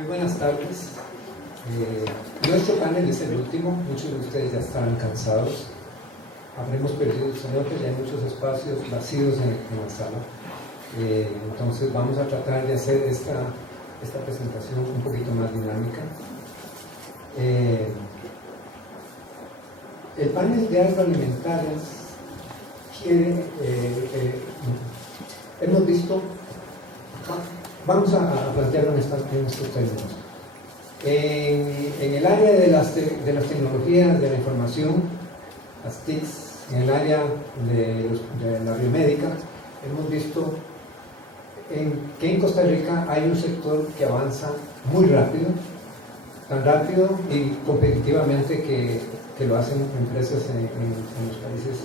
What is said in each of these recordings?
Muy buenas tardes. Nuestro panel es el último, muchos de ustedes ya estarán cansados. Habremos perdido el sonido, que ya hay muchos espacios vacíos en la sala. Entonces vamos a tratar de hacer esta presentación un poquito más dinámica. El panel de agroalimentarias quiere, hemos visto, vamos a plantearlo en estos términos. En el área de las tecnologías de la información, las TICs, en el área de la biomédica, hemos visto que en Costa Rica hay un sector que avanza muy rápido, tan rápido y competitivamente que lo hacen empresas en los países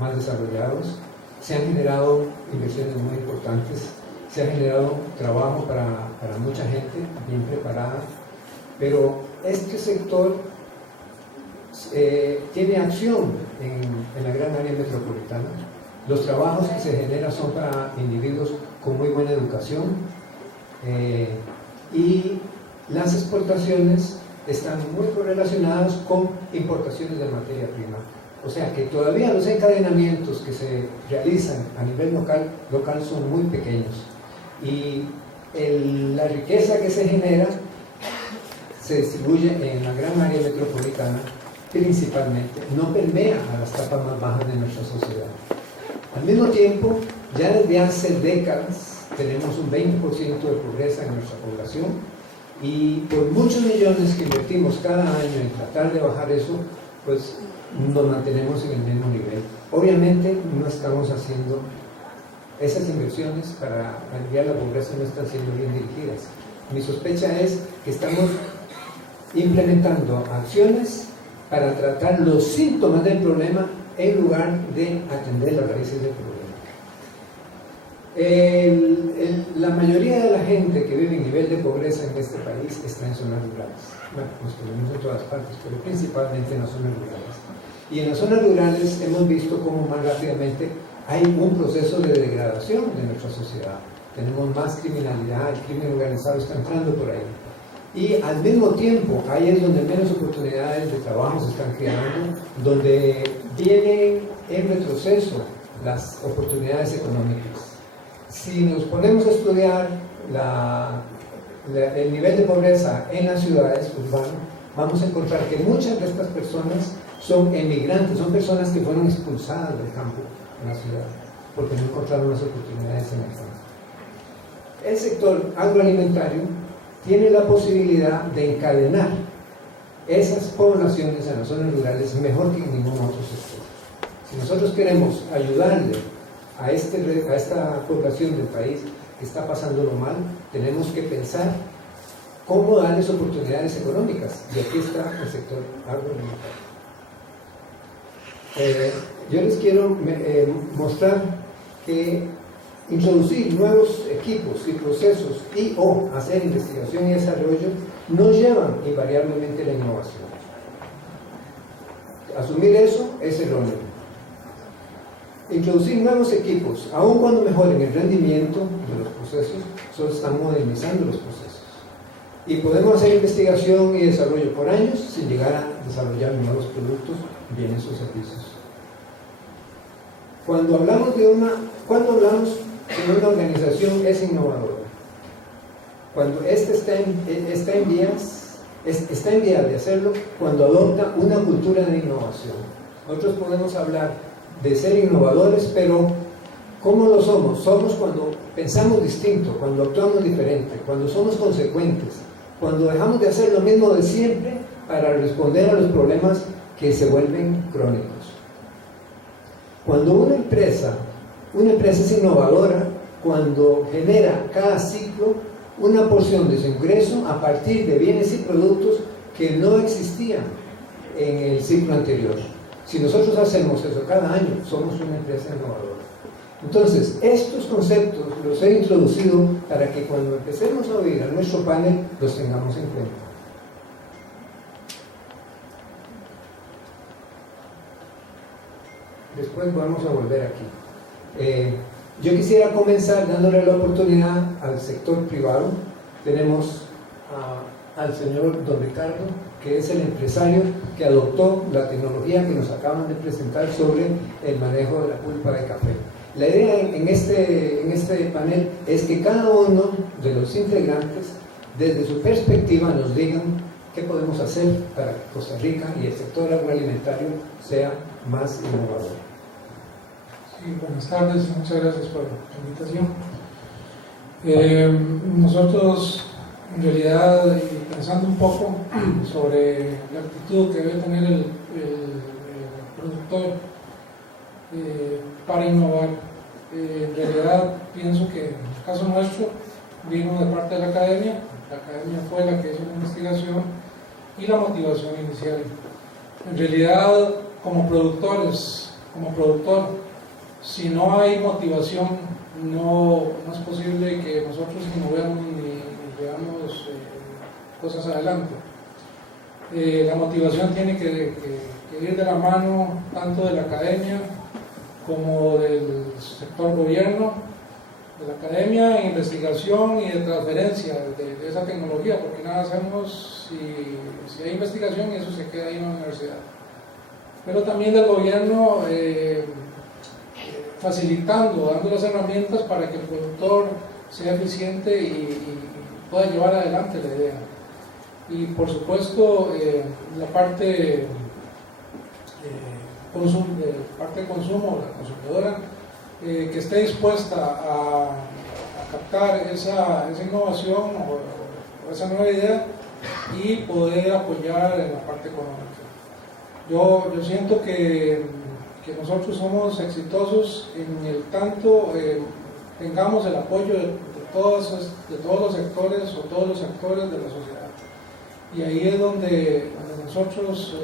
más desarrollados. Se han generado inversiones muy importantes, se ha generado trabajo para mucha gente bien preparada, pero este sector tiene acción en la gran área metropolitana. Los trabajos que se generan son para individuos con muy buena educación y las exportaciones están muy correlacionadas con importaciones de materia prima. O sea que todavía los encadenamientos que se realizan a nivel local son muy pequeños y la riqueza que se genera se distribuye en la gran área metropolitana principalmente, no permea a las capas más bajas de nuestra sociedad. Al mismo tiempo, ya desde hace décadas tenemos un 20% de pobreza en nuestra población y por muchos millones que invertimos cada año en tratar de bajar eso, pues nos mantenemos en el mismo nivel. Obviamente no estamos haciendo esas inversiones para aliviar la pobreza, no están siendo bien dirigidas. Mi sospecha es que estamos implementando acciones para tratar los síntomas del problema en lugar de atender las raíces del problema. La mayoría de la gente que vive en nivel de pobreza en este país está en zonas rurales. Bueno, nos tenemos en todas partes, pero principalmente en las zonas rurales. Y en las zonas rurales hemos visto cómo más rápidamente hay un proceso de degradación de nuestra sociedad. Tenemos más criminalidad, el crimen organizado está entrando por ahí. Y al mismo tiempo, ahí es donde menos oportunidades de trabajo se están creando, donde vienen en retroceso las oportunidades económicas. Si nos ponemos a estudiar el nivel de pobreza en las ciudades urbanas, vamos a encontrar que muchas de estas personas son emigrantes, son personas que fueron expulsadas del campo en la ciudad, porque no encontraron las oportunidades en el campo. El sector agroalimentario tiene la posibilidad de encadenar esas poblaciones en las zonas rurales mejor que en ningún otro sector. Si nosotros queremos ayudarle a esta población del país que está pasándolo mal, tenemos que pensar cómo darles oportunidades económicas, y aquí está el sector agroalimentario. Yo les quiero mostrar que introducir nuevos equipos y procesos o hacer investigación y desarrollo nos llevan invariablemente a la innovación. Asumir eso es erróneo. Introducir nuevos equipos, aun cuando mejoren el rendimiento de los procesos, solo están modernizando los procesos. Y podemos hacer investigación y desarrollo por años sin llegar a desarrollar nuevos productos, bienes o servicios. Cuando hablamos de una organización es innovadora, cuando ésta está en vías de hacerlo, cuando adopta una cultura de innovación. Nosotros podemos hablar de ser innovadores, pero ¿cómo lo somos? Somos cuando pensamos distinto, cuando actuamos diferente, cuando somos consecuentes, cuando dejamos de hacer lo mismo de siempre para responder a los problemas que se vuelven crónicos. Cuando una empresa es innovadora cuando genera cada ciclo una porción de su ingreso a partir de bienes y productos que no existían en el ciclo anterior. Si nosotros hacemos eso cada año, somos una empresa innovadora. Entonces, estos conceptos los he introducido para que cuando empecemos a oír a nuestro panel, los tengamos en cuenta. Después vamos a volver aquí. Yo quisiera comenzar dándole la oportunidad al sector privado. Tenemos al señor don Ricardo, que es el empresario que adoptó la tecnología que nos acaban de presentar sobre el manejo de la pulpa de café. La idea en este panel es que cada uno de los integrantes, desde su perspectiva, nos digan qué podemos hacer para que Costa Rica y el sector agroalimentario sea más innovador. Sí, buenas tardes, muchas gracias por la invitación. Nosotros, en realidad, pensando un poco sobre la actitud que debe tener el productor para innovar, en realidad pienso que en el caso nuestro vino de parte de la academia fue la que hizo la investigación y la motivación inicial. En realidad, como productor, si no hay motivación, no es posible que nosotros innovemos ni llevamos cosas adelante. La motivación tiene que ir de la mano tanto de la academia como del sector gobierno, de la academia en investigación y de transferencia de esa tecnología, porque nada hacemos si hay investigación y eso se queda ahí en la universidad. Pero también del gobierno facilitando, dando las herramientas para que el productor sea eficiente y pueda llevar adelante la idea. Y por supuesto la parte de consumo, la consumidora, que esté dispuesta a captar esa innovación o esa nueva idea y poder apoyar en la parte económica. Yo siento que nosotros somos exitosos en el tanto tengamos el apoyo de todos los sectores o todos los actores de la sociedad. Y ahí es donde nosotros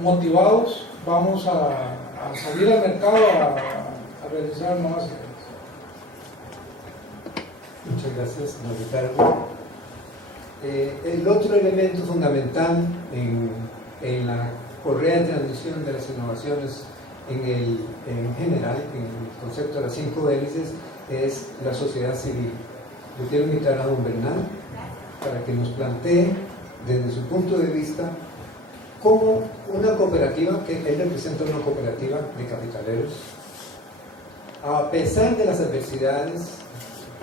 motivados vamos a salir al mercado a realizar nuevas ideas. Muchas gracias, don Ricardo. El otro elemento fundamental en la correa de transmisión de las innovaciones en general, en el concepto de las 5 hélices, es la sociedad civil. Yo quiero invitar a don Bernal para que nos plantee desde su punto de vista cómo una cooperativa, que él representa una cooperativa de capitaleros, a pesar de las adversidades,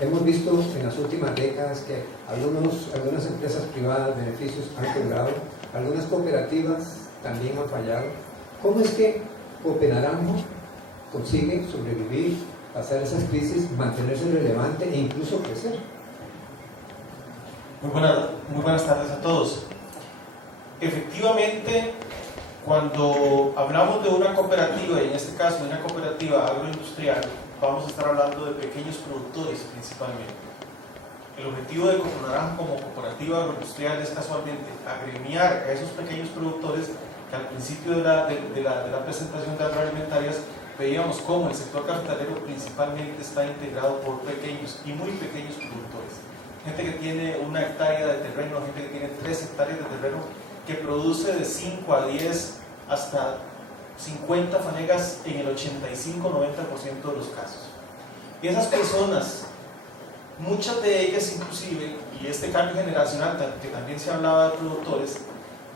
hemos visto en las últimas décadas que algunas empresas privadas, beneficios han quebrado, algunas cooperativas también han fallado. ¿Cómo es que Copenarango consigue sobrevivir, pasar esas crisis, mantenerse relevante e incluso crecer? Muy buenas tardes a todos. Efectivamente, cuando hablamos de una cooperativa, y en este caso de una cooperativa agroindustrial, vamos a estar hablando de pequeños productores principalmente. El objetivo de Copenarango como cooperativa agroindustrial es casualmente agremiar a esos pequeños productores que al principio de la presentación de agroalimentarias veíamos cómo el sector cafetalero principalmente está integrado por pequeños y muy pequeños productores. Gente que tiene 1 hectárea de terreno, gente que tiene 3 hectáreas de terreno, que produce de 5 a 10 hasta 50 fanegas en el 85-90% de los casos. Y esas personas, muchas de ellas inclusive, y este cambio generacional que también se hablaba de productores,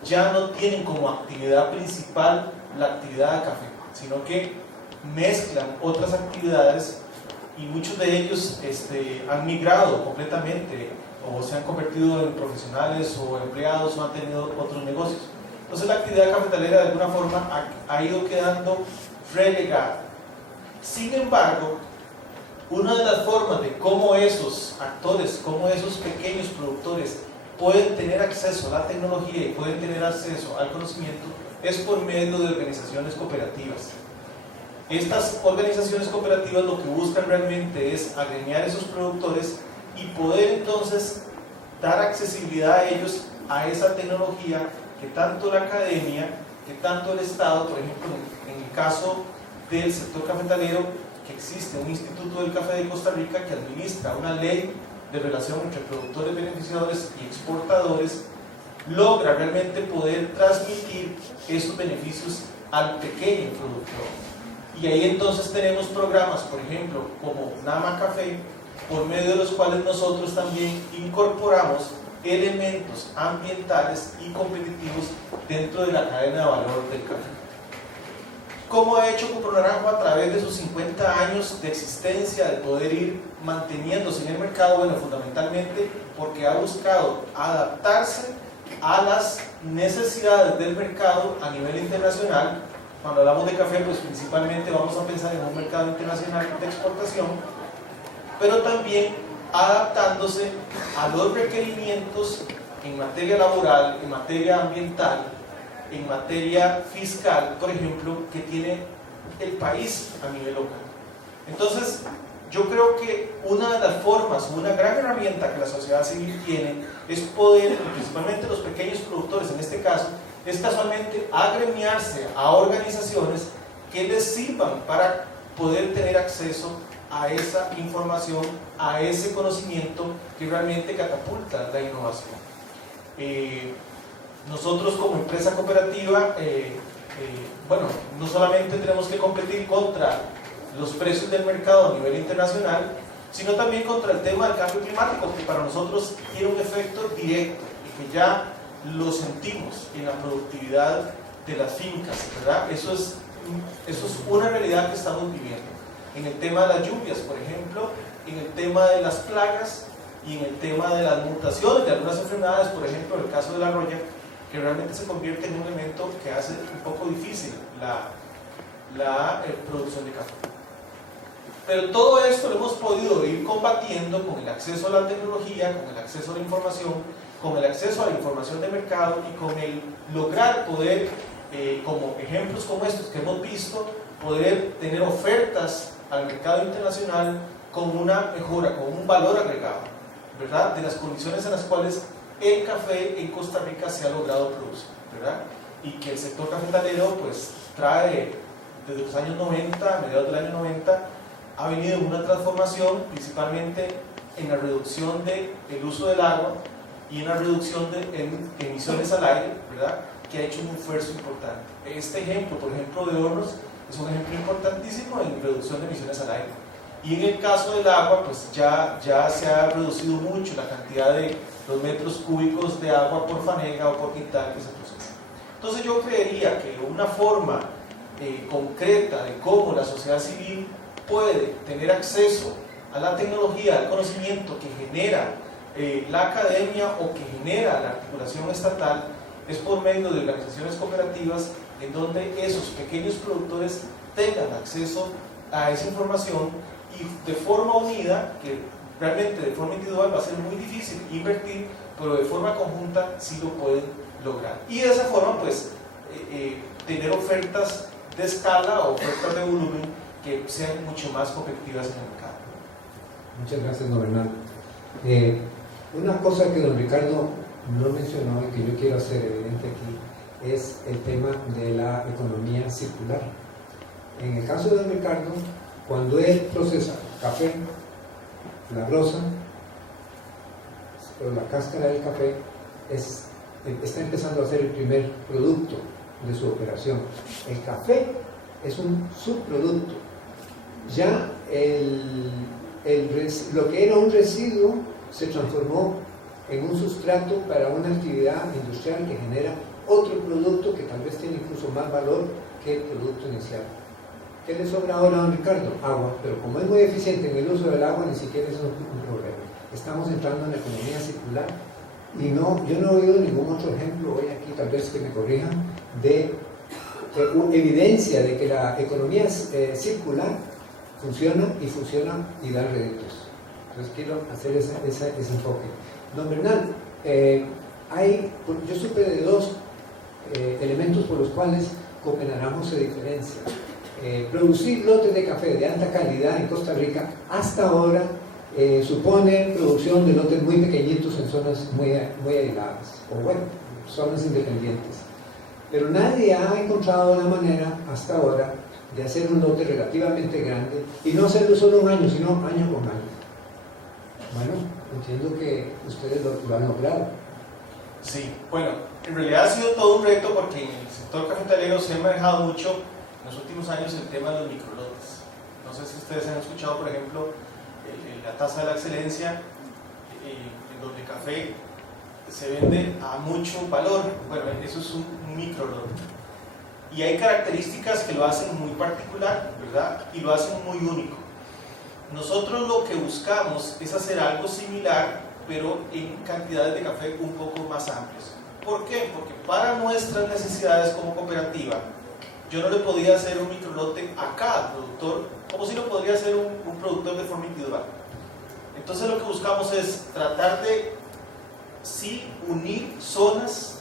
ya no tienen como actividad principal la actividad de café, sino que mezclan otras actividades y muchos de ellos han migrado completamente o se han convertido en profesionales o empleados o han tenido otros negocios. Entonces la actividad cafetalera de alguna forma ha ido quedando relegada. Sin embargo, una de las formas de cómo esos actores, cómo esos pequeños productores pueden tener acceso a la tecnología y pueden tener acceso al conocimiento es por medio de organizaciones cooperativas. Estas organizaciones cooperativas lo que buscan realmente es agremiar a esos productores y poder entonces dar accesibilidad a ellos a esa tecnología que tanto la academia, que tanto el Estado, por ejemplo, en el caso del sector cafetalero, que existe un Instituto del Café de Costa Rica que administra una ley de relación entre productores, beneficiadores y exportadores, logra realmente poder transmitir esos beneficios al pequeño productor. Y ahí entonces tenemos programas, por ejemplo, como Nama Café, por medio de los cuales nosotros también incorporamos elementos ambientales y competitivos dentro de la cadena de valor del café. ¿Cómo ha hecho Cupro Naranjo a través de sus 50 años de existencia, de poder ir manteniéndose en el mercado? Bueno, fundamentalmente porque ha buscado adaptarse a las necesidades del mercado a nivel internacional. Cuando hablamos de café, pues principalmente vamos a pensar en un mercado internacional de exportación, pero también adaptándose a los requerimientos en materia laboral, en materia ambiental, en materia fiscal, por ejemplo, que tiene el país a nivel local. Entonces, yo creo que una de las formas, una gran herramienta que la sociedad civil tiene es poder, principalmente los pequeños productores en este caso, es casualmente agremiarse a organizaciones que les sirvan para poder tener acceso a esa información, a ese conocimiento que realmente catapulta la innovación. Nosotros como empresa cooperativa, bueno, no solamente tenemos que competir contra los precios del mercado a nivel internacional, sino también contra el tema del cambio climático, que para nosotros tiene un efecto directo y que ya lo sentimos en la productividad de las fincas, ¿verdad? Eso es una realidad que estamos viviendo. En el tema de las lluvias, por ejemplo, en el tema de las plagas y en el tema de las mutaciones de algunas enfermedades, por ejemplo, en el caso de la roya, que realmente se convierte en un elemento que hace un poco difícil la producción de café. Pero todo esto lo hemos podido ir combatiendo con el acceso a la tecnología, con el acceso a la información, con el acceso a la información de mercado y con el lograr poder, como ejemplos como estos que hemos visto, poder tener ofertas al mercado internacional con una mejora, con un valor agregado, ¿verdad? De las condiciones en las cuales el café en Costa Rica se ha logrado producir, ¿verdad? Y que el sector cafetalero pues trae desde los años 90, mediados del año 90, ha venido en una transformación principalmente en la reducción del uso del agua y en la reducción de emisiones al aire, ¿verdad? Que ha hecho un esfuerzo importante. Este ejemplo, por ejemplo, de hornos, es un ejemplo importantísimo en reducción de emisiones al aire. Y en el caso del agua, pues ya se ha reducido mucho la cantidad de los metros cúbicos de agua por fanega o por quintal que se procesa. Entonces yo creería que una forma concreta de cómo la sociedad civil puede tener acceso a la tecnología, al conocimiento que genera la academia o que genera la articulación estatal es por medio de organizaciones cooperativas en donde esos pequeños productores tengan acceso a esa información y de forma unida, que realmente de forma individual va a ser muy difícil invertir, pero de forma conjunta sí lo pueden lograr. Y de esa forma, pues, tener ofertas de escala o ofertas de volumen que sean mucho más competitivas en el mercado. Muchas gracias, don Bernardo. Una cosa que don Ricardo no mencionó y que yo quiero hacer evidente aquí es el tema de la economía circular. En el caso de don Ricardo, cuando él procesa café, la rosa, pero la cáscara del café está empezando a ser el primer producto de su operación. El café es un subproducto. Ya lo que era un residuo se transformó en un sustrato para una actividad industrial que genera otro producto que tal vez tiene incluso más valor que el producto inicial. ¿Qué le sobra ahora a don Ricardo? Agua, pero como es muy eficiente en el uso del agua, ni siquiera es un problema. Estamos entrando en la economía circular y yo no he oído ningún otro ejemplo hoy aquí, tal vez que me corrijan, de evidencia de que la economía circular funciona y da réditos. Entonces quiero hacer ese enfoque. Don Bernal, yo supe de dos elementos por los cuales Copenaranjo se diferencia. Producir lotes de café de alta calidad en Costa Rica hasta ahora supone producción de lotes muy pequeñitos en zonas muy aisladas, o bueno, zonas independientes. Pero nadie ha encontrado la manera hasta ahora de hacer un lote relativamente grande y no hacerlo solo un año, sino año con año. Bueno, entiendo que ustedes lo han logrado. Sí, bueno, en realidad ha sido todo un reto porque en el sector cafetalero se ha manejado mucho en los últimos años el tema de los microlotes. No sé si ustedes han escuchado, por ejemplo, la tasa de la excelencia, en donde café se vende a mucho valor. Bueno, eso es un micro lote. Y hay características que lo hacen muy particular, ¿verdad? Y lo hacen muy único. Nosotros lo que buscamos es hacer algo similar, pero en cantidades de café un poco más amplias. ¿Por qué? Porque para nuestras necesidades como cooperativa, yo no le podía hacer un microlote a cada productor, como si lo podría hacer un productor de forma individual. Entonces lo que buscamos es tratar de, sí, unir zonas,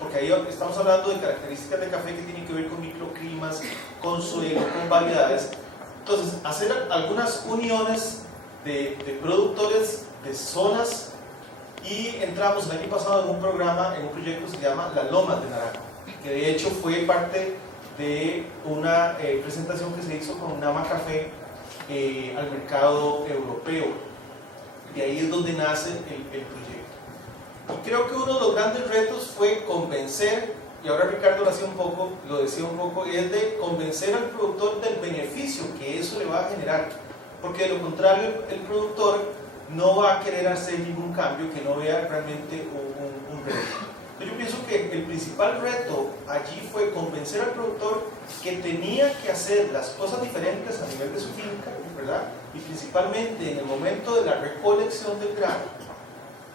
porque ahí estamos hablando de características de café que tienen que ver con microclimas, con suelo, con variedades. Entonces, hacer algunas uniones de productores, de zonas, y entramos el año pasado en un programa, en un proyecto que se llama Las Lomas de Naranjo, que de hecho fue parte de una presentación que se hizo con Nama Café al mercado europeo, y ahí es donde nace el proyecto. Y creo que uno de los grandes retos fue convencer, y ahora Ricardo lo decía un poco, es de convencer al productor del beneficio que eso le va a generar, porque de lo contrario el productor no va a querer hacer ningún cambio que no vea realmente un reto. Yo pienso que el principal reto allí fue convencer al productor que tenía que hacer las cosas diferentes a nivel de su finca, ¿verdad? Y principalmente en el momento de la recolección del grano,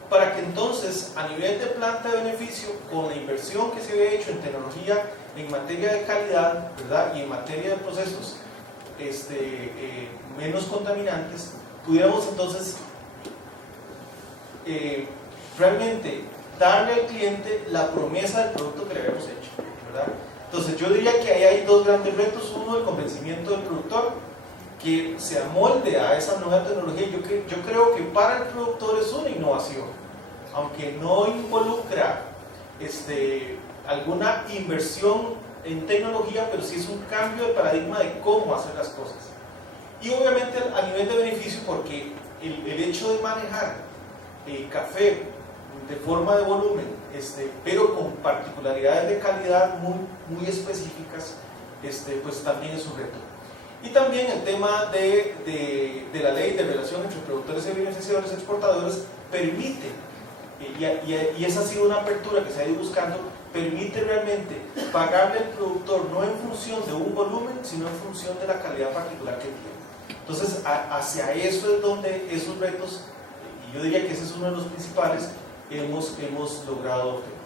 para que entonces a nivel de planta de beneficio, con la inversión que se había hecho en tecnología en materia de calidad, ¿verdad? Y en materia de procesos menos contaminantes, pudiéramos entonces realmente darle al cliente la promesa del producto que le habíamos hecho, ¿verdad? Entonces yo diría que ahí hay dos grandes retos. Uno, el convencimiento del productor, que se amolde a esa nueva tecnología. Yo creo que para el productor es una innovación, aunque no involucra alguna inversión en tecnología, pero sí es un cambio de paradigma de cómo hacer las cosas. Y obviamente a nivel de beneficio, porque el hecho de manejar café de forma de volumen, pero con particularidades de calidad muy específicas, pues también es un reto. Y también el tema de la ley de relación entre productores y beneficiarios exportadores permite, y esa ha sido una apertura que se ha ido buscando, permite realmente pagarle al productor no en función de un volumen, sino en función de la calidad particular que tiene. Entonces, hacia eso es donde esos retos, y yo diría que ese es uno de los principales, hemos logrado obtener.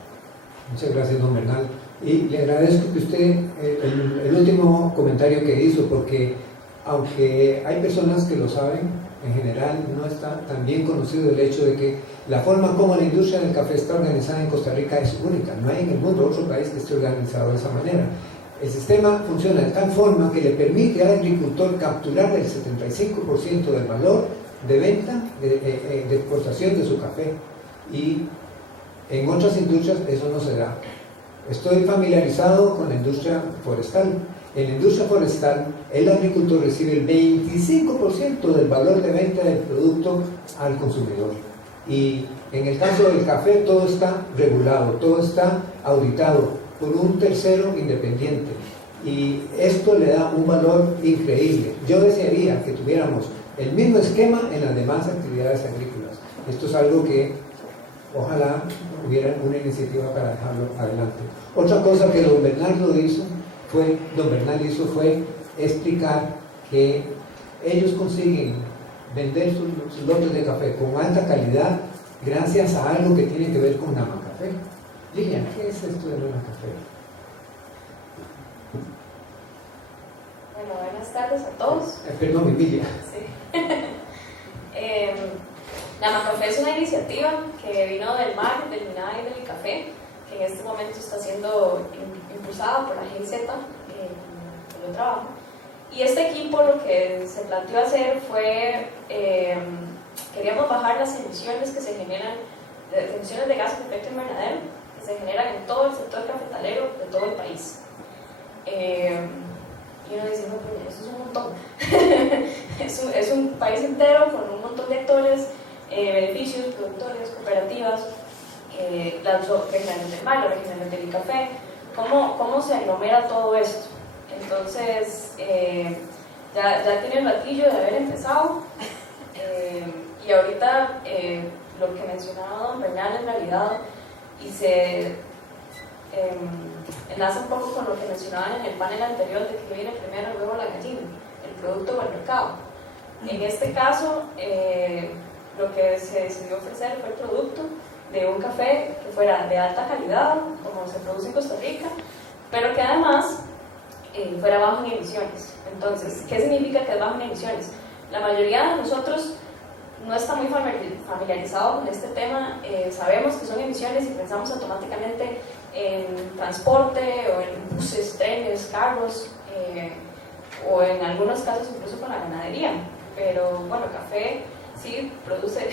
Muchas gracias, don Bernal. Y le agradezco que usted, el último comentario que hizo, porque aunque hay personas que lo saben, en general no está tan bien conocido el hecho de que la forma como la industria del café está organizada en Costa Rica es única. No hay en el mundo otro país que esté organizado de esa manera. El sistema funciona de tal forma que le permite al agricultor capturar el 75% del valor de venta, de exportación de su café. Y en otras industrias eso no se da. Estoy familiarizado con la industria forestal. En la industria forestal, el agricultor recibe el 25% del valor de venta del producto al consumidor. Y en el caso del café, todo está regulado, todo está auditado por un tercero independiente. Y esto le da un valor increíble. Yo desearía que tuviéramos el mismo esquema en las demás actividades agrícolas. Esto es algo que ojalá hubiera una iniciativa para dejarlo adelante. Otra cosa que don Bernal hizo fue explicar que ellos consiguen vender sus lotes de café con alta calidad gracias a algo que tiene que ver con Nama Café. Lilian, ¿qué es esto de Nama Café? Bueno, buenas tardes a todos. Perdón, Emilia. Sí. Nama Café es una iniciativa que vino del MAC, del MINAE y del café, que en este momento está siendo impulsada por la GIZ, por el trabajo. Y este equipo lo que se planteó hacer fue, queríamos bajar las emisiones que se generan, emisiones de gases de efecto invernadero, que se generan en todo el sector cafetalero de todo el país. Y uno dice, no, pues eso es un montón. es un país entero con un montón de actores, beneficios, productores, cooperativas, regionales del mar, regionales del café. ¿Cómo se aglomera todo esto? Entonces, ya tiene el ratillo de haber empezado, y ahorita lo que mencionaba don Bernal en realidad, y se enlaza un poco con lo que mencionaban en el panel anterior de que viene primero luego la gallina, el producto o el mercado. En este caso, lo que se decidió ofrecer fue el producto de un café que fuera de alta calidad, como se produce en Costa Rica, pero que además fuera bajo en emisiones. Entonces, ¿qué significa que es bajo en emisiones? La mayoría de nosotros no está muy familiarizado con este tema. Sabemos que son emisiones y pensamos automáticamente en transporte o en buses, trenes, carros, o en algunos casos incluso con la ganadería. Pero bueno, café sí produce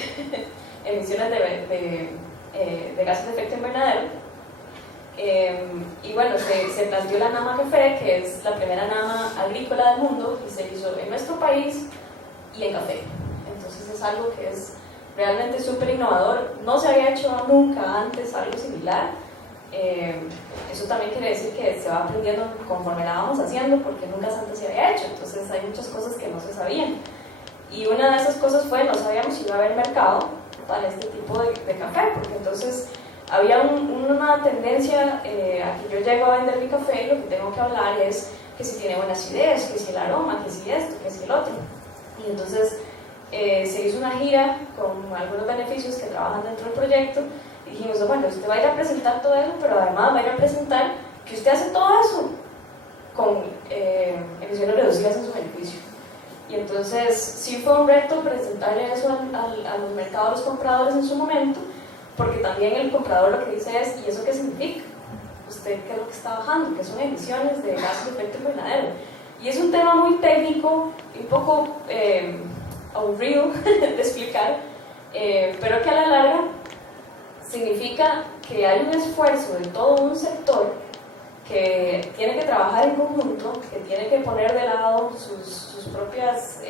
emisiones de gases de efecto invernadero. Y bueno, se planteó la Nama Café, que es la primera nama agrícola del mundo, y se hizo en nuestro país y en café. Entonces es algo que es realmente súper innovador. No se había hecho nunca antes algo similar. Eso también quiere decir que se va aprendiendo conforme la vamos haciendo, porque nunca antes se había hecho. Entonces hay muchas cosas que no se sabían. Y una de esas cosas fue, no sabíamos si iba a haber mercado para este tipo de café, porque entonces había una tendencia a que yo llego a vender mi café y lo que tengo que hablar es que si tiene buena acidez, que si el aroma, que si esto, que si el otro. Y entonces se hizo una gira con algunos beneficios que trabajan dentro del proyecto y dijimos, bueno, usted va a ir a presentar todo eso, pero además va a ir a presentar que usted hace todo eso con emisiones reducidas en su beneficio. Y entonces sí fue un reto presentar eso a los mercados, a los compradores en su momento, porque también el comprador lo que dice es, ¿y eso qué significa? ¿Usted qué es lo que está bajando? ¿Qué son emisiones de gases de efecto invernadero? Y es un tema muy técnico y un poco aburrido de explicar, pero que a la larga significa que hay un esfuerzo de todo un sector que tiene que trabajar en conjunto, que tiene que poner de lado sus propias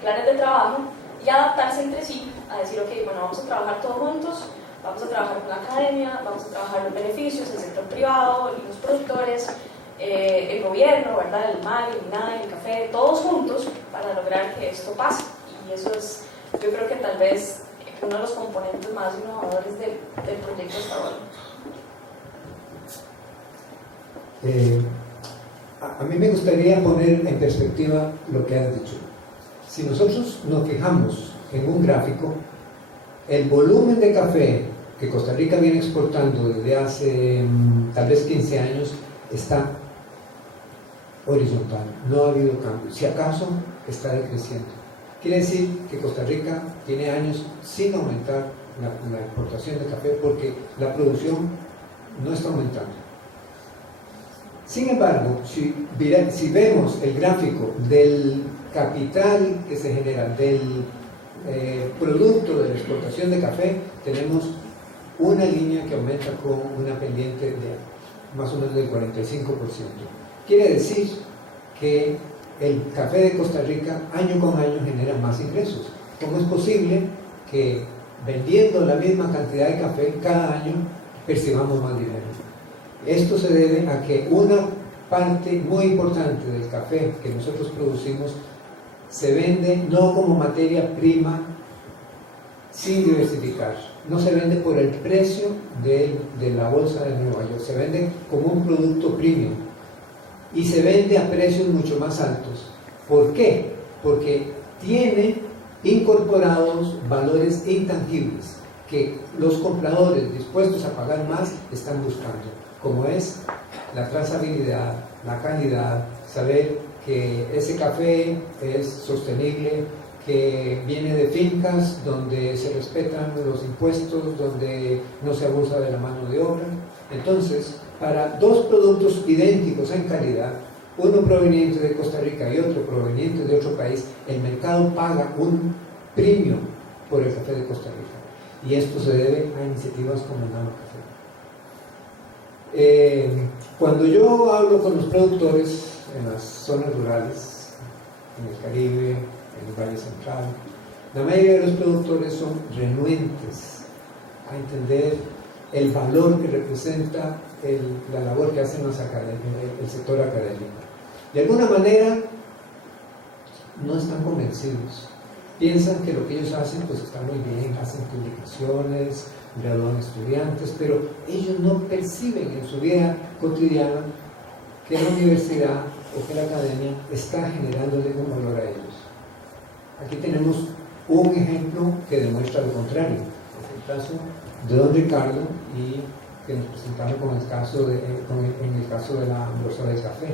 planes de trabajo y adaptarse entre sí a decir, ok, bueno, vamos a trabajar todos juntos, vamos a trabajar con la academia, vamos a trabajar los beneficios, el sector privado, los productores, el gobierno, ¿verdad? El MAG, el INAE, el café, todos juntos para lograr que esto pase. Y eso es, yo creo que tal vez uno de los componentes más innovadores del proyecto hasta ahora. A mí me gustaría poner en perspectiva lo que has dicho. Si nosotros nos fijamos en un gráfico, el volumen de café que Costa Rica viene exportando desde hace tal vez 15 años está horizontal, no ha habido cambio, si acaso está decreciendo. Quiere decir que Costa Rica tiene años sin aumentar la exportación de café porque la producción no está aumentando. Sin embargo, si vemos el gráfico del capital que se genera del producto de la exportación de café, tenemos una línea que aumenta con una pendiente de más o menos del 45%. Quiere decir que el café de Costa Rica año con año genera más ingresos. ¿Cómo es posible que vendiendo la misma cantidad de café cada año percibamos más dinero? Esto se debe a que una parte muy importante del café que nosotros producimos se vende no como materia prima sin diversificar, no se vende por el precio de la bolsa de Nueva York, se vende como un producto premium y se vende a precios mucho más altos. ¿Por qué? Porque tiene incorporados valores intangibles que los compradores dispuestos a pagar más están buscando, como es la trazabilidad, la calidad, saber que ese café es sostenible, que viene de fincas donde se respetan los impuestos, donde no se abusa de la mano de obra. Entonces, para dos productos idénticos en calidad, uno proveniente de Costa Rica y otro proveniente de otro país, el mercado paga un premio por el café de Costa Rica. Y esto se debe a iniciativas como Nama Café. Cuando yo hablo con los productores en las zonas rurales, en el Caribe, en el Valle Central, la mayoría de los productores son renuentes a entender el valor que representa la labor que hacen el sector académico. De alguna manera no están convencidos piensan que lo que ellos hacen pues está muy bien, hacen publicaciones, gradúan estudiantes, pero ellos no perciben en su vida cotidiana que la universidad o que la academia está generándole un valor a ellos. Aquí tenemos un ejemplo que demuestra lo contrario. Es el caso de don Ricardo y que nos presentamos en el caso de la Bolsa del Café.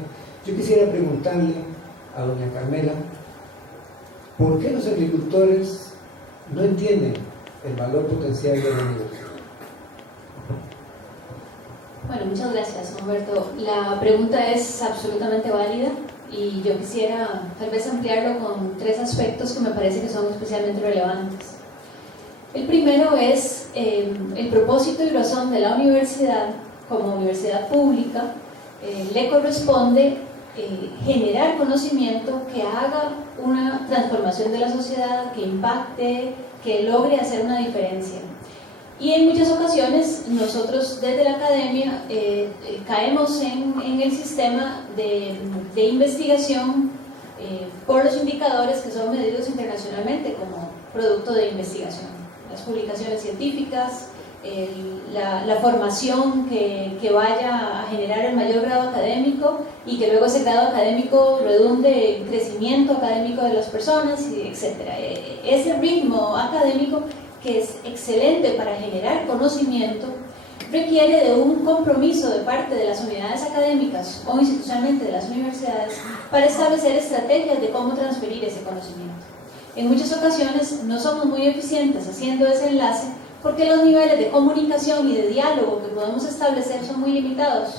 Yo quisiera preguntarle a doña Carmela, ¿por qué los agricultores no entienden el valor potencial de la universidad? Bueno, muchas gracias, Humberto. La pregunta es absolutamente válida y yo quisiera tal vez ampliarlo con 3 aspectos que me parece que son especialmente relevantes. El primero es el propósito y razón de la universidad como universidad pública. Le corresponde generar conocimiento que haga una transformación de la sociedad, que impacte, que logre hacer una diferencia. Y en muchas ocasiones nosotros desde la academia caemos en el sistema de investigación por los indicadores que son medidos internacionalmente como producto de investigación. Las publicaciones científicas, la formación que vaya a generar el mayor grado académico y que luego ese grado académico redunde en crecimiento académico de las personas, etc. Ese ritmo académico, que es excelente para generar conocimiento, requiere de un compromiso de parte de las unidades académicas o institucionalmente de las universidades para establecer estrategias de cómo transferir ese conocimiento. En muchas ocasiones no somos muy eficientes haciendo ese enlace porque los niveles de comunicación y de diálogo que podemos establecer son muy limitados.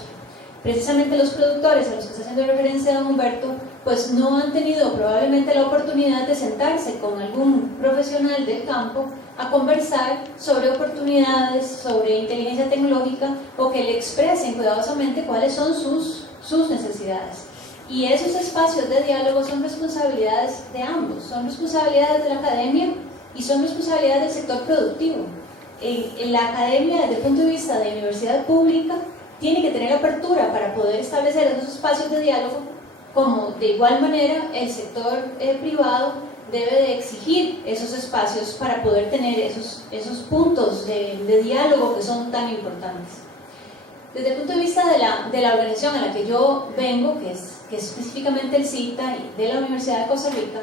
Precisamente los productores a los que está haciendo referencia don Humberto, pues no han tenido probablemente la oportunidad de sentarse con algún profesional del campo a conversar sobre oportunidades, sobre inteligencia tecnológica o que le expresen cuidadosamente cuáles son sus necesidades. Y esos espacios de diálogo son responsabilidades de ambos, son responsabilidades de la academia y son responsabilidades del sector productivo. En la academia, desde el punto de vista de universidad pública, tiene que tener apertura para poder establecer esos espacios de diálogo, como de igual manera el sector privado debe de exigir esos espacios para poder tener esos puntos de diálogo que son tan importantes. Desde el punto de vista de la organización a la que yo vengo, que es específicamente el CITA y de la Universidad de Costa Rica,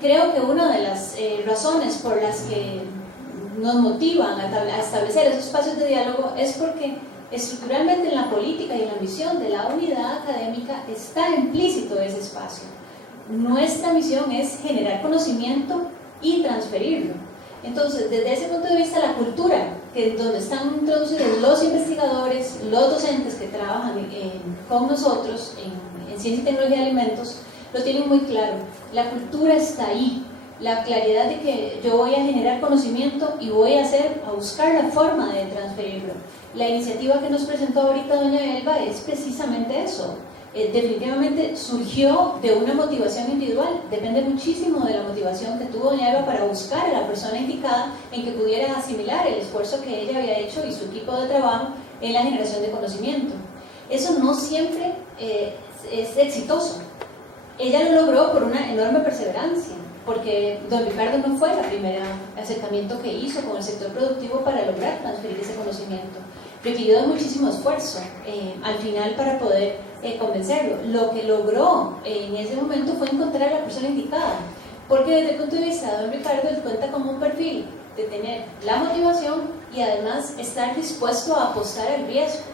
creo que una de las razones por las que nos motivan a establecer esos espacios de diálogo es porque estructuralmente en la política y en la misión de la unidad académica está implícito ese espacio. Nuestra misión es generar conocimiento y transferirlo. Entonces, desde ese punto de vista, la cultura, donde están introducidos los investigadores, los docentes que trabajan con nosotros en ciencia y tecnología de alimentos, lo tienen muy claro. La cultura está ahí. La claridad de que yo voy a generar conocimiento y voy a buscar la forma de transferirlo. La iniciativa que nos presentó ahorita doña Elba es precisamente eso. Definitivamente surgió de una motivación individual, depende muchísimo de la motivación que tuvo doña Elba para buscar a la persona indicada en que pudiera asimilar el esfuerzo que ella había hecho y su equipo de trabajo en la generación de conocimiento. Eso no siempre es exitoso. Ella lo logró por una enorme perseverancia, porque don Ricardo no fue el primer acercamiento que hizo con el sector productivo para lograr transferir ese conocimiento. Requirió de muchísimo esfuerzo al final para poder convencerlo. Lo que logró en ese momento fue encontrar a la persona indicada, porque desde el punto de vista de don Ricardo, él cuenta como un perfil de tener la motivación y además estar dispuesto a apostar al riesgo,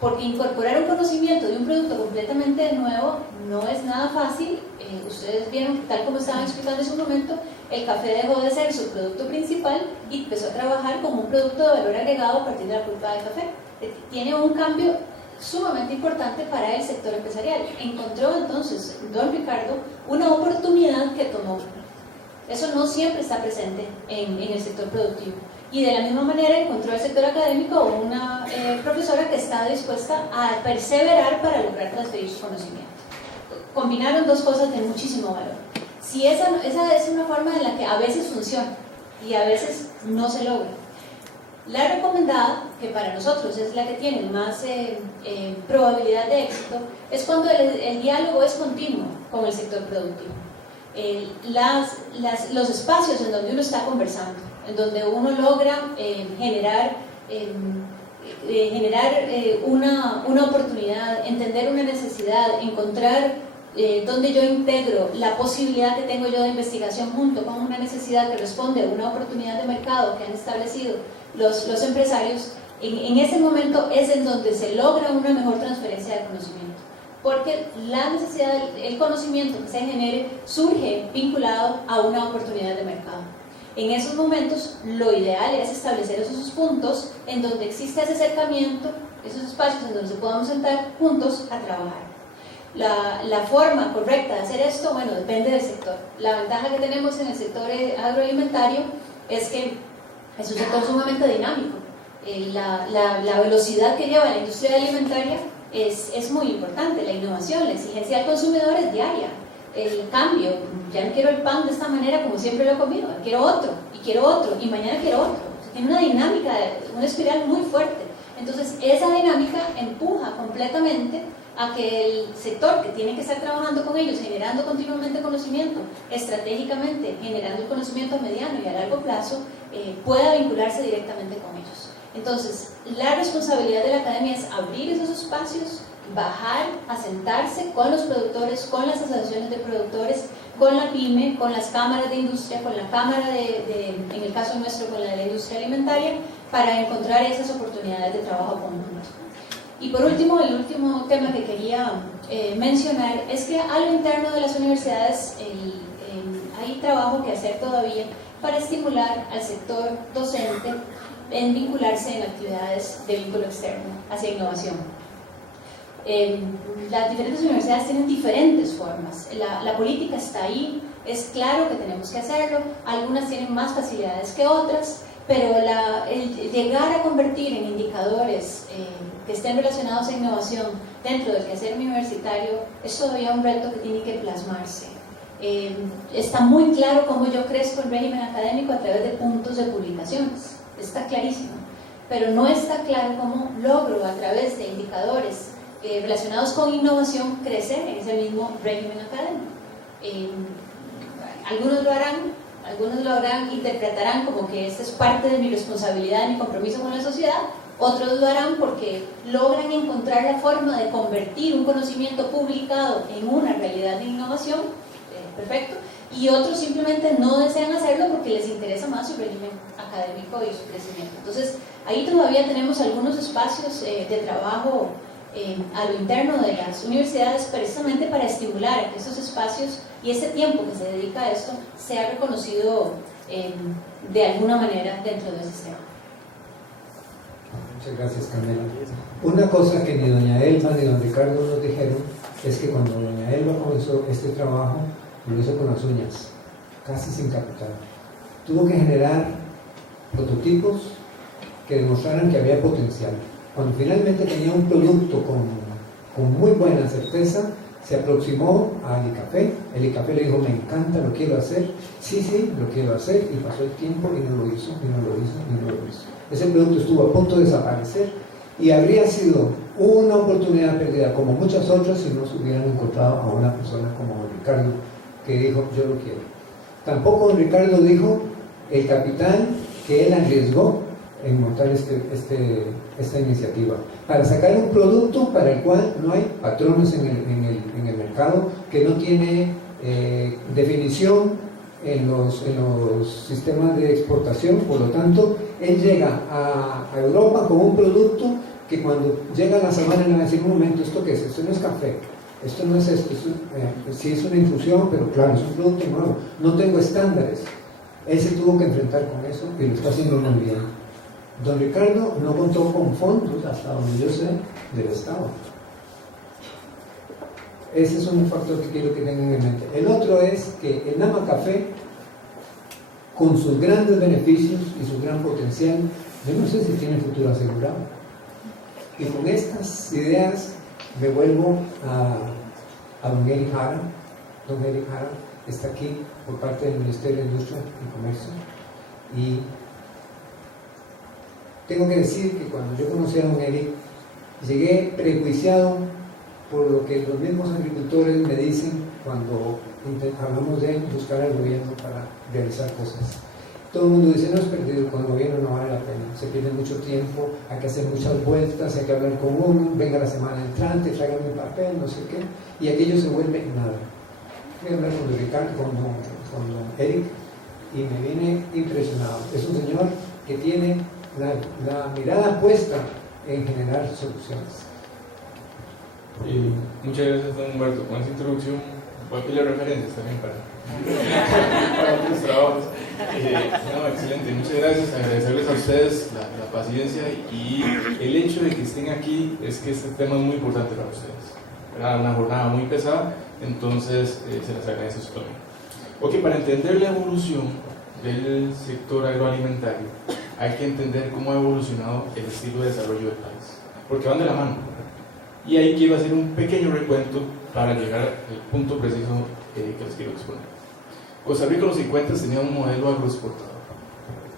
porque incorporar un conocimiento de un producto completamente nuevo no es nada fácil. Ustedes vieron, tal como estaban explicando en su momento, el café dejó de ser su producto principal y empezó a trabajar como un producto de valor agregado a partir de la pulpa de café. Tiene un cambio sumamente importante para el sector empresarial. Encontró entonces don Ricardo una oportunidad que tomó. Eso no siempre está presente en el sector productivo. Y de la misma manera encontró el sector académico una profesora que estaba dispuesta a perseverar para lograr transferir su conocimiento. Combinaron dos cosas de muchísimo valor. Si esa es una forma en la que a veces funciona y a veces no se logra. La recomendada, que para nosotros es la que tiene más probabilidad de éxito, es cuando el diálogo es continuo con el sector productivo. los espacios en donde uno está conversando, en donde uno logra generar una oportunidad, entender una necesidad, encontrar donde yo integro la posibilidad que tengo yo de investigación junto con una necesidad que responde a una oportunidad de mercado que han establecido los empresarios. En ese momento es en donde se logra una mejor transferencia de conocimiento, porque la necesidad, el conocimiento que se genere surge vinculado a una oportunidad de mercado. En esos momentos lo ideal es establecer esos puntos en donde existe ese acercamiento, esos espacios en donde se podamos sentar juntos a trabajar. La forma correcta de hacer esto, bueno, depende del sector. La ventaja que tenemos en el sector agroalimentario es que es un sector sumamente dinámico. La velocidad que lleva la industria alimentaria es muy importante. La innovación, la exigencia al consumidor es diaria. El cambio, ya no quiero el pan de esta manera como siempre lo he comido, quiero otro, y mañana quiero otro. O sea, tiene una dinámica, una espiral muy fuerte. Entonces esa dinámica empuja completamente a que el sector que tiene que estar trabajando con ellos, generando continuamente conocimiento, estratégicamente generando el conocimiento a mediano y a largo plazo, pueda vincularse directamente con ellos. Entonces, la responsabilidad de la academia es abrir esos espacios, bajar, a sentarse con los productores, con las asociaciones de productores, con la PYME, con las cámaras de industria, con la cámara en el caso nuestro, con la de la industria alimentaria, para encontrar esas oportunidades de trabajo conjunto. Y por último, el último tema que quería mencionar es que a lo interno de las universidades hay trabajo que hacer todavía para estimular al sector docente en vincularse en actividades de vínculo externo hacia innovación. Las diferentes universidades tienen diferentes formas, la política está ahí, es claro que tenemos que hacerlo, algunas tienen más facilidades que otras, pero el llegar a convertir en indicadores que estén relacionados a innovación dentro del quehacer universitario es todavía un reto que tiene que plasmarse. Está muy claro cómo yo crezco el régimen académico a través de puntos de publicaciones, está clarísimo, pero no está claro cómo logro a través de indicadores relacionados con innovación crecer en ese mismo régimen académico. Algunos lo harán, interpretarán como que esta es parte de mi responsabilidad, de mi compromiso con la sociedad, otros lo harán porque logran encontrar la forma de convertir un conocimiento publicado en una realidad de innovación, perfecto, y otros simplemente no desean hacerlo porque les interesa más su régimen académico y su crecimiento. Entonces, ahí todavía tenemos algunos espacios de trabajo a lo interno de las universidades precisamente para estimular que esos espacios y ese tiempo que se dedica a esto sea reconocido de alguna manera dentro del sistema. Muchas gracias, Carmela. Una cosa que ni doña Elma ni don Ricardo nos dijeron es que cuando doña Elma comenzó este trabajo lo hizo con las uñas, casi sin capital. Tuvo que generar prototipos que demostraran que había potencial. Cuando finalmente tenía un producto con muy buena certeza, se aproximó a Elicafé. Elicafé le dijo: me encanta, lo quiero hacer. Sí, lo quiero hacer. Y pasó el tiempo y no lo hizo. Ese producto estuvo a punto de desaparecer y habría sido una oportunidad perdida, como muchas otras, si no se hubieran encontrado a una persona como don Ricardo, que dijo: yo lo quiero. Tampoco don Ricardo dijo el capital que él arriesgó en montar esta iniciativa, para sacar un producto para el cual no hay patrones en el mercado, que no tiene definición en los sistemas de exportación. Por lo tanto, él llega a Europa con un producto que cuando llega a la sabana le va a decir: un momento, ¿esto qué es? Esto no es café, esto no es esto, sí es una infusión, pero claro, es un producto nuevo, no tengo estándares. Él se tuvo que enfrentar con eso y lo está haciendo muy bien. Don Ricardo no contó con fondos, hasta donde yo sé, del Estado. Ese es un factor que quiero que tengan en mente. El otro es que el Nama Café, con sus grandes beneficios y su gran potencial, yo no sé si tiene futuro asegurado. Y con estas ideas me vuelvo a don Eric Jara. Don Eric Jara está aquí por parte del Ministerio de Industria y Comercio. Y tengo que decir que cuando yo conocí a don Eric, llegué prejuiciado por lo que los mismos agricultores me dicen cuando hablamos de buscar al gobierno para realizar cosas. Todo el mundo dice, no es perdido, con el gobierno no vale la pena, se pierde mucho tiempo, hay que hacer muchas vueltas, hay que hablar con uno, venga la semana entrante, tráigame un papel, no sé qué, y aquello se vuelve nada. Fui a hablar con Ricardo, con don Eric, y me vine impresionado. Es un señor que tiene la mirada puesta en generar soluciones. Muchas gracias, don Humberto. Con esa introducción voy a pedir referencias también para otros trabajos. No, excelente, muchas gracias. Agradecerles a ustedes la paciencia y el hecho de que estén aquí es que este tema es muy importante para ustedes. Era una jornada muy pesada, entonces se les agradece su también. Ok, para entender la evolución del sector agroalimentario hay que entender cómo ha evolucionado el estilo de desarrollo del país, porque van de la mano. Y ahí quiero hacer un pequeño recuento para llegar al punto preciso que les quiero exponer. Costa Rica en los 50 tenía un modelo agroexportador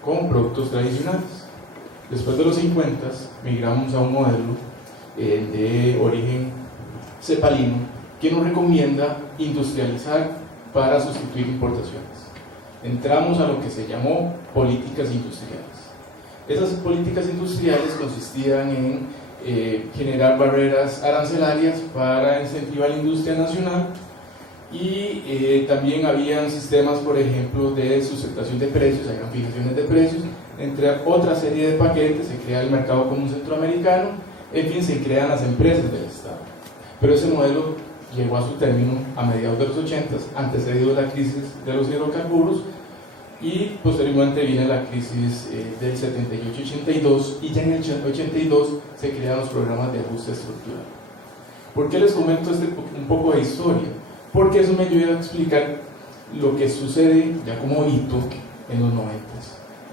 con productos tradicionales. Después de los 50 migramos a un modelo de origen cepalino que nos recomienda industrializar para sustituir importaciones. Entramos a lo que se llamó políticas industriales. Esas políticas industriales consistían en generar barreras arancelarias para incentivar la industria nacional y también habían sistemas, por ejemplo, de sustentación de precios, habían fijaciones de precios, entre otra serie de paquetes, se crea el mercado común centroamericano, en fin, se crean las empresas del Estado. Pero ese modelo llegó a su término a mediados de los 80, antecedido de la crisis de los hidrocarburos, y posteriormente viene la crisis del 78-82 y ya en el 82 se crearon los programas de ajuste estructural. ¿Por qué les comento un poco de historia? Porque eso me ayuda a explicar lo que sucede ya como hito en los 90.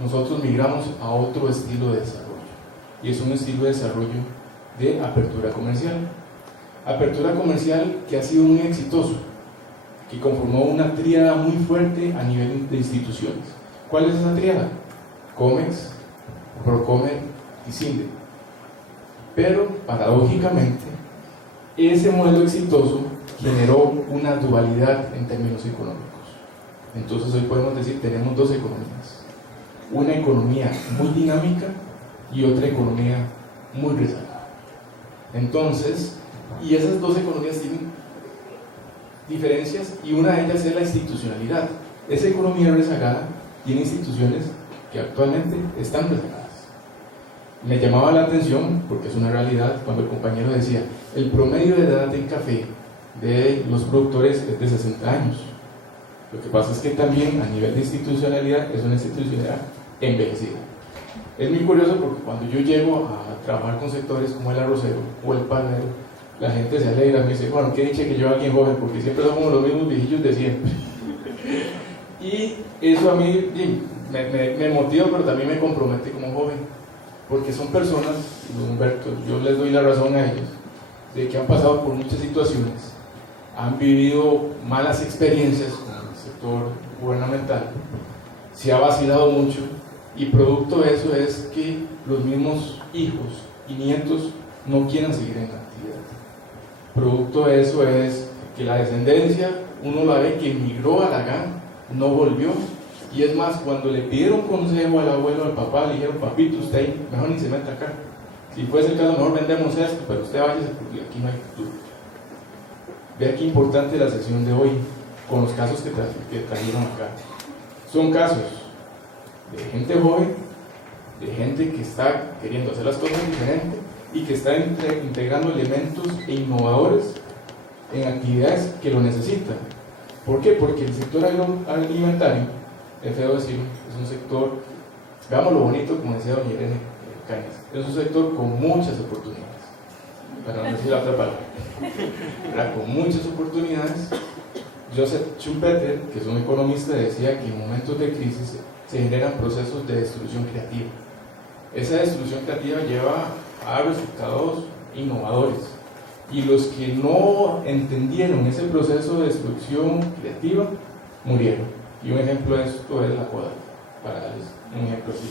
Nosotros migramos a otro estilo de desarrollo y es un estilo de desarrollo de apertura comercial. Apertura comercial que ha sido muy exitoso, que conformó una tríada muy fuerte a nivel de instituciones. ¿Cuál es esa tríada? COMEX, Procomer y CINDE. Pero, paradójicamente, ese modelo exitoso generó una dualidad en términos económicos. Entonces hoy podemos decir que tenemos dos economías. Una economía muy dinámica y otra economía muy rezagada. Entonces, y esas dos economías tienen diferencias y una de ellas es la institucionalidad. Esa economía rezagada tiene instituciones que actualmente están rezagadas. Me llamaba la atención, porque es una realidad, cuando el compañero decía el promedio de edad en café de los productores es de 60 años. Lo que pasa es que también a nivel de institucionalidad es una institucionalidad envejecida. Es muy curioso porque cuando yo llego a trabajar con sectores como el arrocero o el panero, la gente se alegra, me dice, bueno, qué dicha que yo alguien joven, porque siempre somos los mismos viejillos de siempre. Y eso a mí me motiva, pero también me compromete como joven, porque son personas, Humberto, yo les doy la razón a ellos, de que han pasado por muchas situaciones, han vivido malas experiencias con el sector gubernamental, se ha vacilado mucho, y producto de eso es que los mismos hijos y nietos no quieren seguir en la actividad. Producto de eso es que la descendencia, uno la ve que emigró a la GAN, no volvió, y es más, cuando le pidieron consejo al abuelo, al papá, le dijeron, papito, usted ahí, mejor ni se meta acá, si fuese el caso, mejor vendemos esto, pero usted váyase porque aquí no hay futuro. Vea qué importante la sesión de hoy, con los casos que trajeron acá. Son casos de gente joven, de gente que está queriendo hacer las cosas diferentes, y que está integrando elementos e innovadores en actividades que lo necesitan. ¿Por qué? Porque el sector agroalimentario, es feo decirlo, es un sector, veamos lo bonito, como decía doña Irene Cañas, es un sector con muchas oportunidades, para no decir la otra palabra, ¿verdad? Con muchas oportunidades. Joseph Schumpeter, que es un economista, decía que en momentos de crisis se generan procesos de destrucción creativa. Esa destrucción creativa lleva a resultados innovadores, y los que no entendieron ese proceso de destrucción creativa murieron. Y un ejemplo de esto es la Kodak, para darles un ejemplo así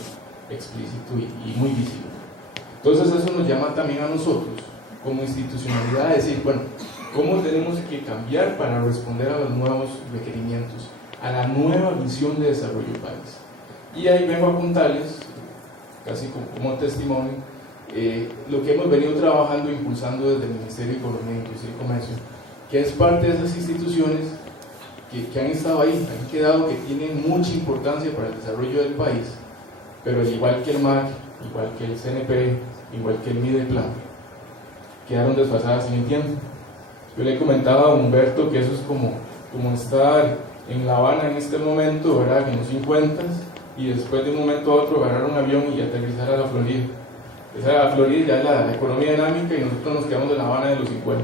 explícito y muy visible. Entonces eso nos llama también a nosotros como institucionalidad a decir, bueno, cómo tenemos que cambiar para responder a los nuevos requerimientos, a la nueva visión de desarrollo del país. Y ahí vengo a contarles, casi como testimonio, lo que hemos venido trabajando e impulsando desde el Ministerio de Economía, Industria y Comercio, que es parte de esas instituciones que han estado ahí, han quedado, que tienen mucha importancia para el desarrollo del país, pero al igual que el MAC, igual que el CNP, igual que el MIDEPLAN, quedaron desfasadas en el tiempo. Yo le comentaba a Humberto que eso es como estar en La Habana en este momento, ¿verdad?, en los 50, y después de un momento a otro agarrar un avión y aterrizar a la Florida. Esa Florida ya es la economía dinámica y nosotros nos quedamos en La Habana de los 50,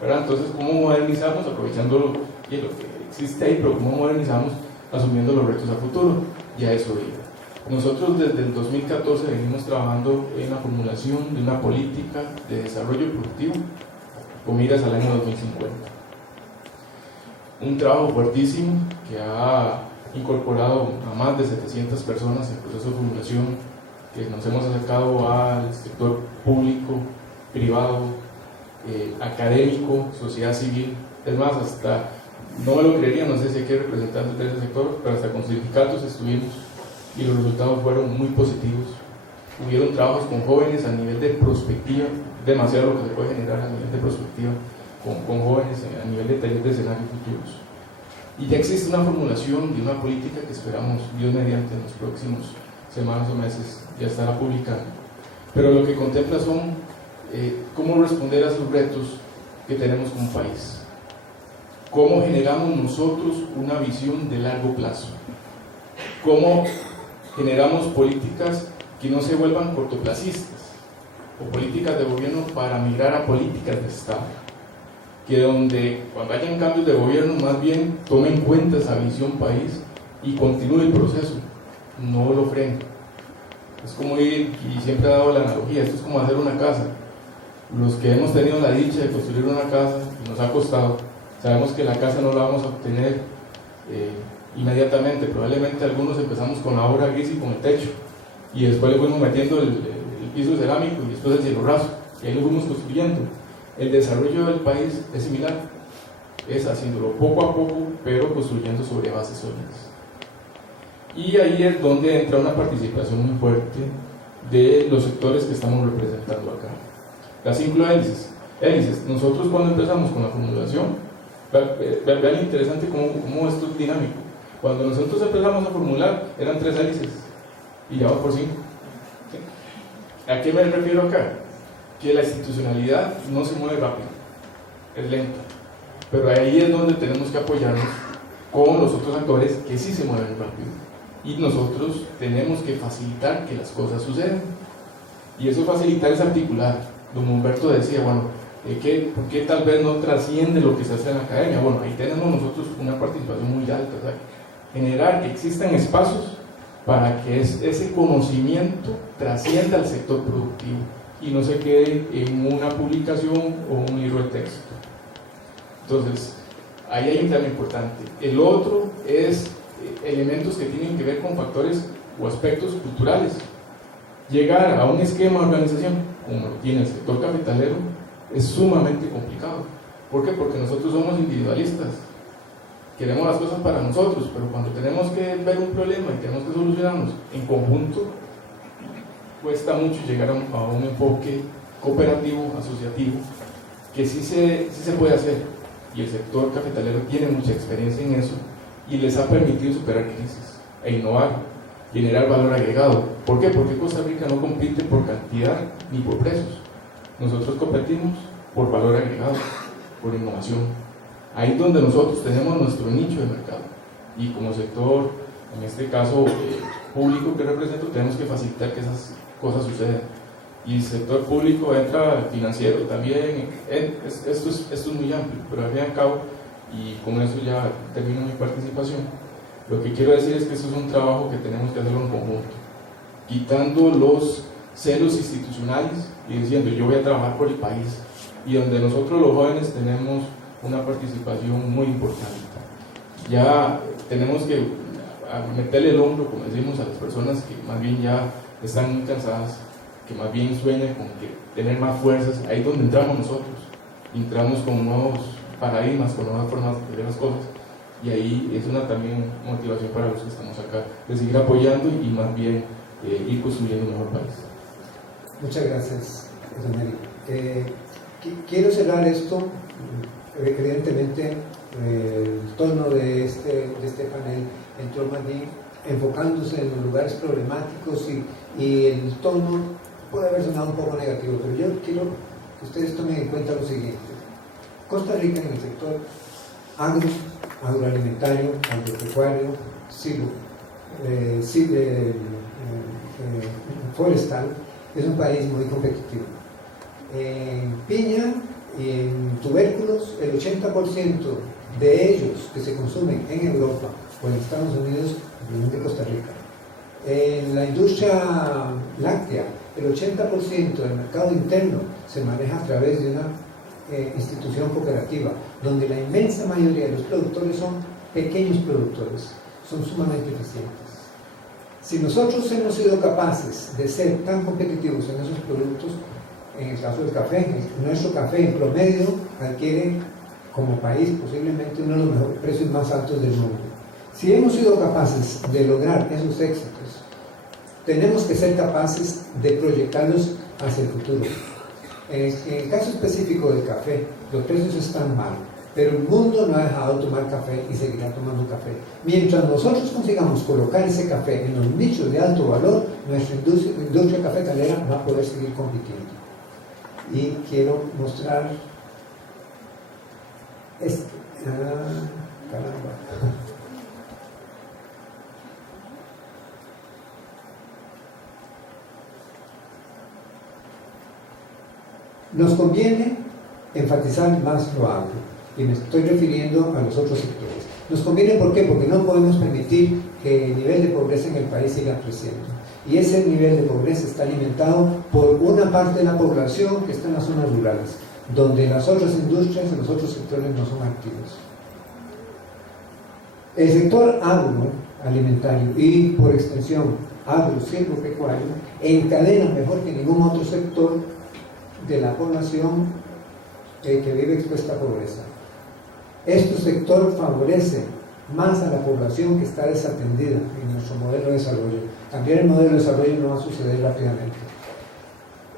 ¿verdad? Entonces, ¿cómo modernizamos? Aprovechando lo que existe ahí, pero ¿cómo modernizamos? Asumiendo los retos a futuro. Y a eso iba. Nosotros desde el 2014 venimos trabajando en la formulación de una política de desarrollo productivo con miras al año 2050. Un trabajo fuertísimo que ha incorporado a más de 700 personas en proceso de formulación, que nos hemos acercado al sector público, privado, académico, sociedad civil. Es más, hasta, no me lo creería, no sé si hay representantes de ese sector, pero hasta con sindicatos estuvimos y los resultados fueron muy positivos. Hubieron trabajos con jóvenes a nivel de prospectiva, demasiado lo que se puede generar a nivel de prospectiva con jóvenes a nivel de talleres de escenarios futuros. Y ya existe una formulación de una política que esperamos, Dios mediante, en los próximos semanas o meses ya estará publicando. Pero lo que contempla son cómo responder a esos retos que tenemos como país. Cómo generamos nosotros una visión de largo plazo. Cómo generamos políticas que no se vuelvan cortoplacistas o políticas de gobierno para migrar a políticas de Estado, que donde cuando hayan cambios de gobierno más bien tomen en cuenta esa visión país y continúe el proceso, no lo frene. Es como ir, y siempre he dado la analogía, esto es como hacer una casa. Los que hemos tenido la dicha de construir una casa y nos ha costado, sabemos que la casa no la vamos a obtener inmediatamente. Probablemente algunos empezamos con la obra gris y con el techo, y después le fuimos metiendo el piso cerámico y después el cielo raso, y ahí lo fuimos construyendo. El desarrollo del país es similar, es haciéndolo poco a poco, pero construyendo sobre bases sólidas. Y ahí es donde entra una participación muy fuerte de los sectores que estamos representando acá. Las 5 hélices. Nosotros cuando empezamos con la formulación, vean interesante cómo esto es dinámico. Cuando nosotros empezamos a formular, eran 3 hélices, y ya va por 5. ¿Sí? ¿A qué me refiero acá? Que la institucionalidad no se mueve rápido, es lenta, pero ahí es donde tenemos que apoyarnos con los otros actores que sí se mueven rápido, y nosotros tenemos que facilitar que las cosas sucedan, y eso facilitar es articular. Don Humberto decía, bueno, ¿por qué tal vez no trasciende lo que se hace en la academia? Bueno, ahí tenemos nosotros una participación muy alta, ¿sabes? Generar que existan espacios para que ese conocimiento trascienda al sector productivo y no se quede en una publicación o un libro de texto. Entonces, ahí hay un tema importante. El otro es elementos que tienen que ver con factores o aspectos culturales. Llegar a un esquema de organización, como lo tiene el sector cafetalero, es sumamente complicado. ¿Por qué? Porque nosotros somos individualistas. Queremos las cosas para nosotros, pero cuando tenemos que ver un problema y tenemos que solucionarnos en conjunto, cuesta mucho llegar a un enfoque cooperativo, asociativo, que sí se puede hacer, y el sector cafetalero tiene mucha experiencia en eso y les ha permitido superar crisis e innovar, generar valor agregado. ¿Por qué? Porque Costa Rica no compite por cantidad ni por precios. Nosotros competimos por valor agregado, por innovación. Ahí es donde nosotros tenemos nuestro nicho de mercado, y como sector, en este caso público que represento, tenemos que facilitar que esas cosas sucedan. Y el sector público entra financiero también. Esto es muy amplio, pero al fin y al cabo, y con eso ya termino mi participación, lo que quiero decir es que esto es un trabajo que tenemos que hacerlo en conjunto, quitando los celos institucionales y diciendo yo voy a trabajar por el país, y donde nosotros los jóvenes tenemos una participación muy importante. Ya tenemos que meterle el hombro, como decimos, a las personas que más bien ya están muy cansadas, que más bien sueñan con que tener más fuerzas. Ahí es donde entramos nosotros, entramos con nuevos paradigmas, con nuevas formas de ver las cosas, y ahí es una también motivación para los que estamos acá, de seguir apoyando y más bien ir construyendo un mejor país. Muchas gracias, don Eric. Quiero cerrar esto, evidentemente el tono de este panel entró más bien enfocándose en los lugares problemáticos y el tono puede haber sonado un poco negativo, pero yo quiero que ustedes tomen en cuenta lo siguiente. Costa Rica en el sector agroalimentario, agropecuario, forestal, es un país muy competitivo. En piña y en tubérculos, el 80% de ellos que se consumen en Europa o en Estados Unidos vienen de Costa Rica. En la industria láctea, el 80% del mercado interno se maneja a través de una institución cooperativa, donde la inmensa mayoría de los productores son pequeños productores, son sumamente eficientes. Si nosotros hemos sido capaces de ser tan competitivos en esos productos, en el caso del café, nuestro café en promedio adquiere como país posiblemente uno de los mejores precios más altos del mundo. Si hemos sido capaces de lograr esos éxitos, tenemos que ser capaces de proyectarlos hacia el futuro. En el caso específico del café, los precios están mal, pero el mundo no ha dejado de tomar café y seguirá tomando café. Mientras nosotros consigamos colocar ese café en los nichos de alto valor, nuestra industria cafetalera va a poder seguir compitiendo. Y quiero mostrar este. Caramba. Nos conviene enfatizar más lo agro, y me estoy refiriendo a los otros sectores. Nos conviene, ¿por qué? Porque no podemos permitir que el nivel de pobreza en el país siga creciendo. Y ese nivel de pobreza está alimentado por una parte de la población que está en las zonas rurales, donde las otras industrias y los otros sectores no son activos. El sector agroalimentario y, por extensión, agro-silvopecuario encadena mejor que ningún otro sector de la población que vive expuesta a pobreza. Este sector favorece más a la población que está desatendida en nuestro modelo de desarrollo. Cambiar el modelo de desarrollo no va a suceder rápidamente.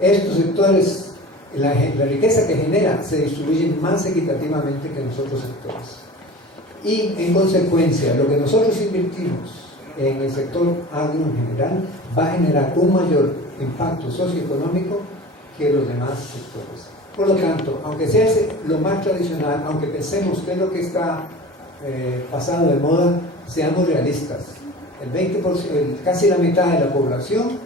Estos sectores, la riqueza que genera se distribuye más equitativamente que en los otros sectores. Y en consecuencia, lo que nosotros invertimos en el sector agro en general va a generar un mayor impacto socioeconómico que los demás sectores. Por lo tanto, aunque sea lo más tradicional, aunque pensemos que es lo que está pasado de moda, seamos realistas. El 20%, casi la mitad de la población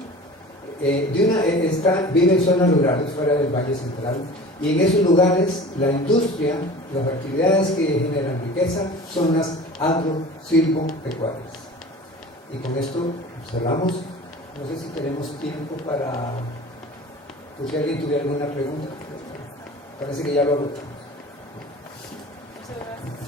vive en zonas rurales fuera del Valle Central, y en esos lugares la industria, las actividades que generan riqueza son las agro-silvopecuarias. Y con esto cerramos. No sé si tenemos tiempo para, por si alguien tuviera alguna pregunta. Parece que ya lo agotamos. Muchas gracias.